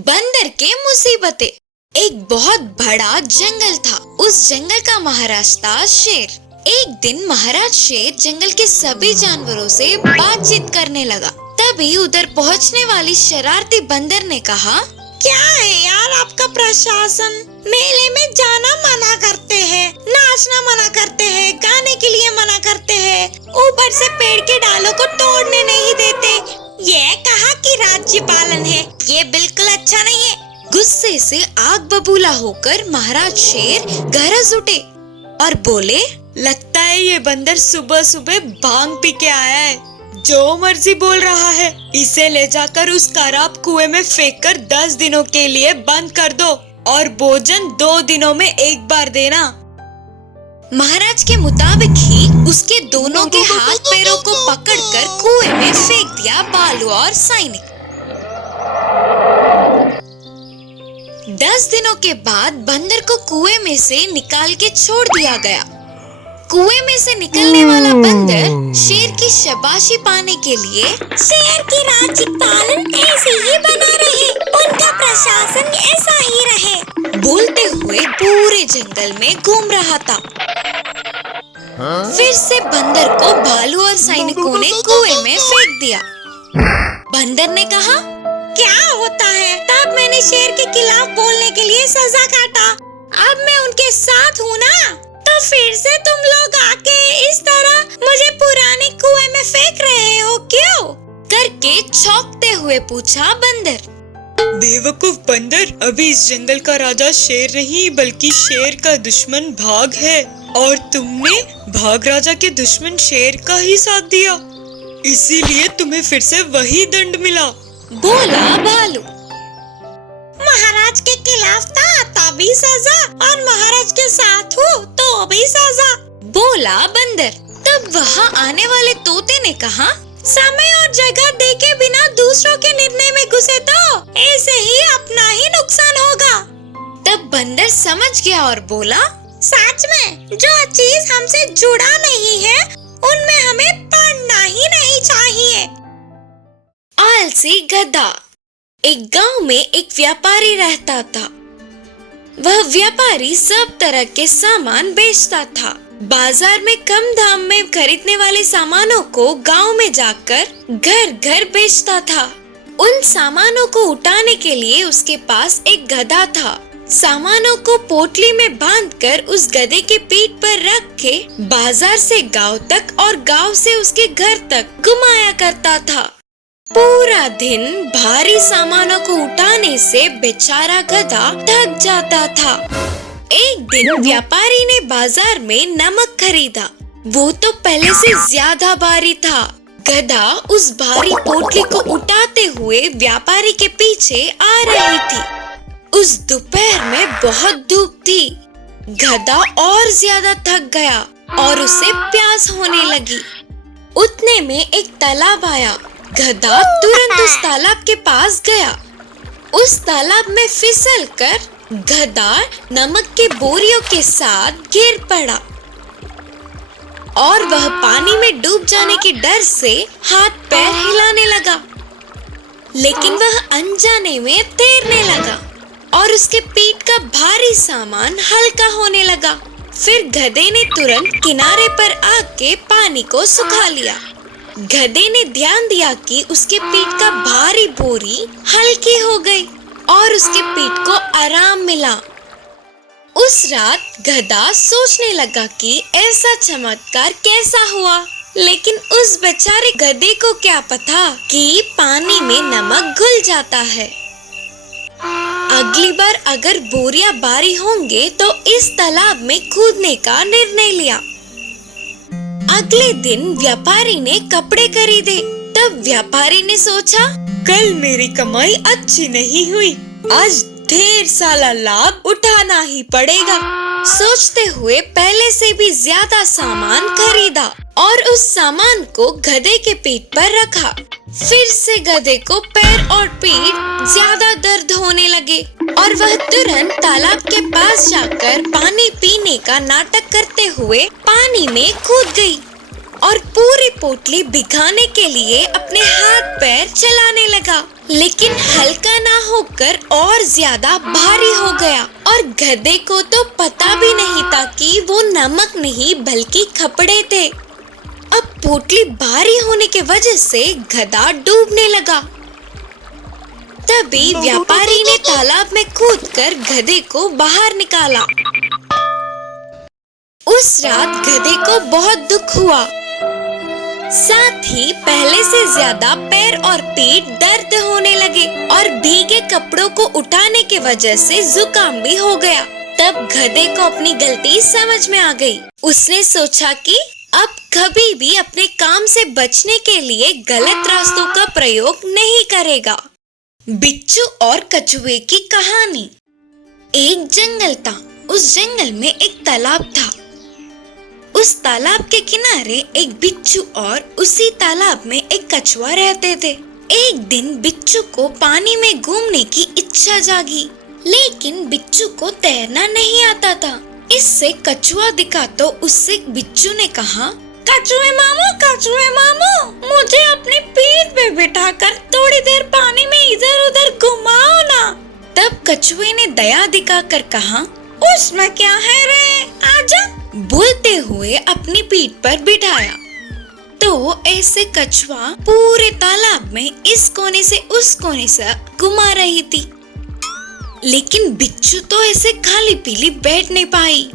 बंदर के मुसीबतें। एक बहुत बड़ा जंगल था। उस जंगल का महाराज था शेर। एक दिन महाराज शेर जंगल के सभी जानवरों से बातचीत करने लगा। तभी उधर पहुंचने वाली शरारती बंदर ने कहा, क्या है यार आपका प्रशासन? मेले में जाना मना करते हैं, नाचना मना करते हैं, गाने के लिए मना करते हैं, ऊपर से पेड़ के डालों को तोड़ने नहीं देते। ये कहा कि राज्य पालन है, ये बिल्कुल अच्छा नहीं है। गुस्से से आग बबूला होकर महाराज शेर गरज उठे और बोले, लगता है ये बंदर सुबह सुबह भांग पी के आया है, जो मर्जी बोल रहा है। इसे ले जाकर उस खराब कुएं में फेंककर 10 दिनों के लिए बंद कर दो और भोजन 2 दिनों में एक बार देना। महाराज के मुताबिक ही उसके दोनों के हाथ पैरों को पकड़कर कुएं में फेंक दिया बालू और सैनिक। 10 दिनों के बाद बंदर को कुएं में से निकाल के छोड़ दिया गया। कुएं में से निकलने वाला बंदर शेर की शाबाशी पाने के लिए शेर की राज्य पालन ऐसे ही बना रहे, उनका प्रशासन ऐसा ही रहे, बोलते हुए पूरे जंगल में घूम रहा था। फिर से बंदर को भालू और सैनिकों ने कुएं में फेंक दिया। बंदर ने कहा, क्या होता है? तब मैंने शेर के खिलाफ बोलने के लिए सजा काटा, अब मैं उनके साथ हूँ ना, तो फिर से तुम लोग आके इस तरह मुझे पुराने कुएं में फेंक रहे हो क्यों? करके चौंकते हुए पूछा बंदर। बेवकूफ बंदर, अभी इस जंगल का राजा शेर नहीं बल्कि शेर का दुश्मन भाग है, और तुमने भाग राजा के दुश्मन शेर का ही साथ दिया, इसीलिए तुम्हें फिर से वही दंड मिला, बोला भालू। महाराज के खिलाफ था तभी सजा, और महाराज के साथ हूँ तो भी सजा, बोला बंदर। तब वहाँ आने वाले तोते ने कहा, समय और जगह देखे बिना दूसरों के निर्णय में घुसे तो ऐसे ही अपना ही नुकसान होगा। तब बंदर समझ गया और बोला, सच में जो चीज हमसे जुड़ा नहीं है उनमें हमें पड़ना ही नहीं चाहिए। आलसी गधा। एक गांव में एक व्यापारी रहता था। वह व्यापारी सब तरह के सामान बेचता था। बाजार में कम दाम में खरीदने वाले सामानों को गांव में जाकर घर घर बेचता था। उन सामानों को उठाने के लिए उसके पास एक गधा था। सामानों को पोटली में बांधकर उस गधे के पीठ पर रख के बाजार से गांव तक और गांव से उसके घर तक घुमाया करता था। पूरा दिन भारी सामानों को उठाने से बेचारा गधा थक जाता था। एक दिन व्यापारी ने बाजार में नमक खरीदा। वो तो पहले से ज्यादा भारी था। गधा उस भारी पोटली को उठाते हुए व्यापारी के पीछे आ रही थी। उस दोपहर में बहुत धूप थी। गधा और ज्यादा थक गया और उसे प्यास होने लगी। उतने में एक तालाब आया। गधा तुरंत उस तालाब के पास गया। उस तालाब में फिसलकर गधा नमक के बोरियों के साथ गिर पड़ा और वह पानी में डूब जाने के डर से हाथ पैर हिलाने लगा। लेकिन वह अनजाने में तैरने लगा और उसके पीठ का भारी सामान हल्का होने लगा। फिर गधे ने तुरंत किनारे पर आके पानी को सुखा लिया। गधे ने ध्यान दिया कि उसके पीठ का भारी बोरी हल्की हो गई और उसके पीठ को आराम मिला। उस रात गधा सोचने लगा कि ऐसा चमत्कार कैसा हुआ, लेकिन उस बेचारे गधे को क्या पता कि पानी में नमक घुल जाता है। अगली बार अगर बोरियां भारी होंगे तो इस तालाब में कूदने का निर्णय लिया। अगले दिन व्यापारी ने कपड़े खरीदे। तब व्यापारी ने सोचा, कल मेरी कमाई अच्छी नहीं हुई, आज ढेर सारा लाभ उठाना ही पड़ेगा। सोचते हुए पहले से भी ज्यादा सामान खरीदा और उस सामान को गधे के पीठ पर रखा। फिर से गधे को पैर और पीठ ज्यादा दर्द होने लगे और वह तुरंत तालाब के पास जाकर पानी पीने का नाटक करते हुए पानी में कूद गई और पूरी पोटली भिगाने के लिए अपने हाथ पैर चलाने लगा। लेकिन हल्का ना होकर और ज्यादा भारी हो गया और गधे को तो पता भी नहीं था कि वो नमक नहीं बल्कि कपड़े थे। अब पोटली भारी होने के वजह से गधा डूबने लगा। तभी व्यापारी ने तालाब में कूदकर गधे को बाहर निकाला। उस रात गधे को बहुत दुख हुआ, साथ ही पहले से ज्यादा पैर और पीठ दर्द होने लगे और भीगे कपड़ों को उठाने की वजह से जुकाम भी हो गया। तब गधे को अपनी गलती समझ में आ गई। उसने सोचा कि अब कभी भी अपने काम से बचने के लिए गलत रास्तों का प्रयोग नहीं करेगा। बिच्छू और कछुए की कहानी। एक जंगल था। उस जंगल में एक तालाब था। उस तालाब के किनारे एक बिच्छू और उसी तालाब में एक कछुआ रहते थे। एक दिन बिच्छू को पानी में घूमने की इच्छा जागी, लेकिन बिच्छू को तैरना नहीं आता था। इससे कछुआ दिखा तो उससे बिच्छू ने कहा, कछुए मामू, मुझे अपनी पीठ पे बिठाकर थोड़ी देर पानी में इधर उधर घुमाओ ना। तब कछुए ने दया दिखाकर कहा, उसमें क्या है रे, आजा। बोलते हुए अपनी पीठ पर बिठाया तो ऐसे कछुआ पूरे तालाब में इस कोने से उस कोने से घुमा रही थी। लेकिन बिच्छू तो ऐसे खाली पीली बैठ नहीं पाई।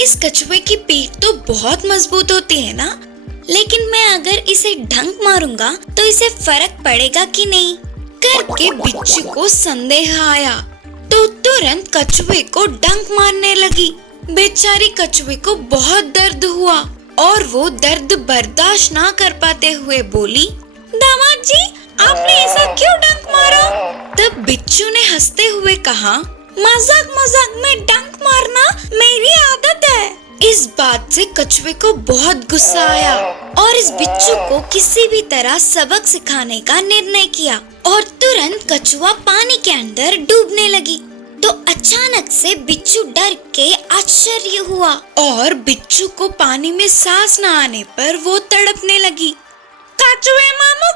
इस कछुए की पीठ तो बहुत मजबूत होती है ना, लेकिन मैं अगर इसे डंक मारूंगा तो इसे फर्क पड़ेगा कि नहीं करके बिच्छू को संदेह आया तो तुरंत कछुए को डंक मारने लगी। बेचारी कछुए को बहुत दर्द हुआ और वो दर्द बर्दाश्त ना कर पाते हुए बोली, दामाद जी, आपने ऐसा क्यों डंक मारा? तब बिच्छू ने हंसते हुए कहा, मजाक में डंक मारना मेरी आदत है। इस बात से कछुए को बहुत गुस्सा आया और इस बिच्छू को किसी भी तरह सबक सिखाने का निर्णय किया और तुरंत कछुआ पानी के अंदर डूबने लगी। तो अचानक से बिच्छू डर के आश्चर्य हुआ और बिच्छू को पानी में सांस न आने पर वो तड़पने लगी। कछुए मामू,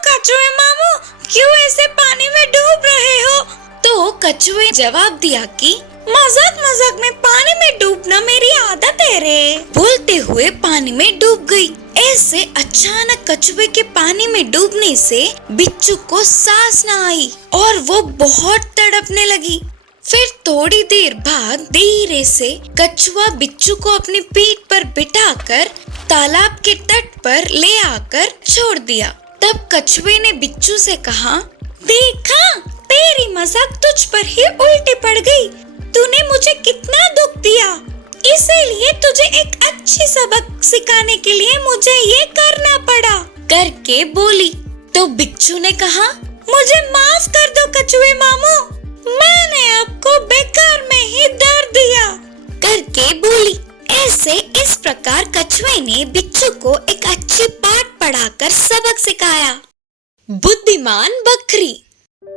क्यों ऐसे पानी में डूब रहे हो? तो कछुए जवाब दिया कि मजाक में पानी में डूबना मेरी आदत है रे। बोलते हुए पानी में डूब गई। ऐसे अचानक कछुए के पानी में डूबने से बिच्छू को सांस न आई और वो बहुत तड़पने लगी। फिर थोड़ी देर बाद धीरे से कछुआ बिच्छू को अपनी पीठ पर बिठाकर तालाब के तट पर ले आकर छोड़ दिया। तब कछुए ने बिच्छू से कहा, देखा, तेरी मजाक तुझ पर ही उल्टी पड़ गई। तूने मुझे कितना दुख दिया, इसीलिए तुझे एक अच्छी सबक सिखाने के लिए मुझे ये करना पड़ा करके बोली। तो बिच्छू ने कहा, मुझे माफ कर दो कछुए मामू, मैंने आपको बेकार में ही दर्द दिया करके बोली। ऐसे इस प्रकार कछुए ने बिच्छू को एक अच्छी पाठ पढ़ाकर सबक सिखाया। बुद्धिमान बकरी।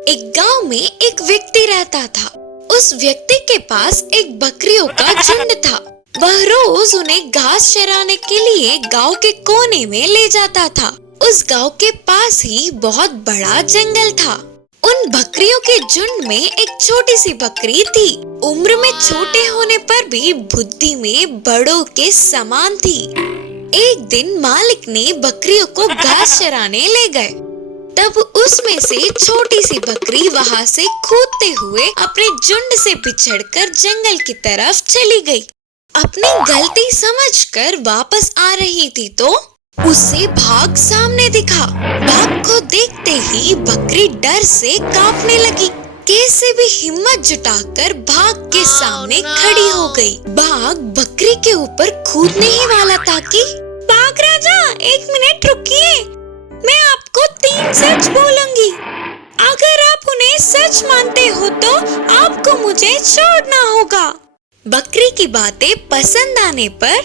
एक गांव में एक व्यक्ति रहता था। उस व्यक्ति के पास एक बकरियों का झुंड था। वह रोज उन्हें घास चराने के लिए गांव के कोने में ले जाता था। उस गांव के पास ही बहुत बड़ा जंगल था। उन बकरियों के झुंड में एक छोटी सी बकरी थी। उम्र में छोटे होने पर भी बुद्धि में बड़ों के समान थी। एक दिन मालिक ने बकरियों को घास चराने ले गए। तब उसमें से छोटी सी बकरी वहां से कूदते हुए अपने झुंड से बिछड़कर जंगल की तरफ चली गई। अपनी गलती समझकर वापस आ रही थी तो उसे भाग सामने दिखा। भाग को देखते ही बकरी डर से कांपने लगी। कैसे भी हिम्मत जुटाकर भाग के सामने खड़ी हो गई। भाग बकरी के ऊपर कूदने ही वाला था कि भाग राजा, एक मिनट रुकिए, मैं आपको 3 सच बोलूंगी। अगर आप उन्हें सच मानते हो तो आपको मुझे छोड़ना होगा। बकरी की बातें पसंद आने पर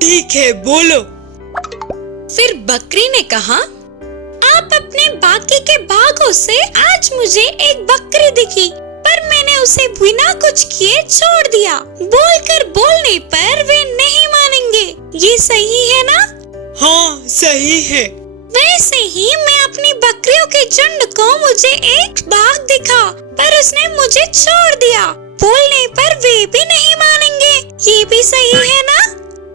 ठीक है, बोलो। फिर बकरी ने कहा, आप अपने बाकी के भागों से आज मुझे एक बकरी दिखी, पर मैंने उसे बिना कुछ किए छोड़ दिया। बोलकर बोलने पर वे नहीं मानेंगे, ये सही है ना? हाँ, सही है। वैसे ही मैं अपनी बकरियों के झुंड को मुझे एक बाघ दिखा, पर उसने मुझे छोड़ दिया। बोलने पर वे भी नहीं मानेंगे, ये भी सही है ना?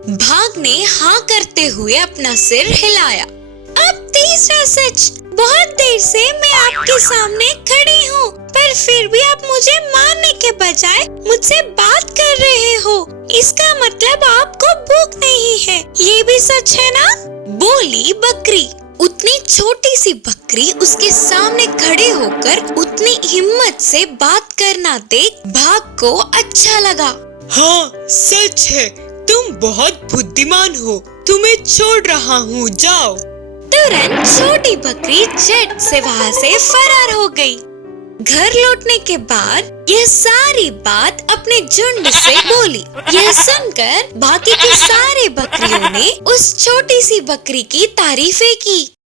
बाघ ने हाँ करते हुए अपना सिर हिलाया। अब तीसरा सच, बहुत देर से मैं आपके सामने खड़ी हूँ, पर फिर भी आप मुझे मारने के बजाय मुझसे बात कर रहे हो। इसका मतलब आपको भूख नहीं है, ये भी सच है ना? बोली बकरी। उतनी छोटी सी बकरी उसके सामने खड़े होकर उतनी हिम्मत से बात करना देख बाघ को अच्छा लगा। हाँ, सच है, तुम बहुत बुद्धिमान हो, तुम्हें छोड़ रहा हूँ, जाओ। तुरंत छोटी बकरी झट से वहाँ से फरार हो गई। घर लौटने के बाद यह सारी बात अपने झुंड से बोली। यह सुनकर बाकी की सारे बकरियों ने उस छोटी सी बकरी की तारीफें की।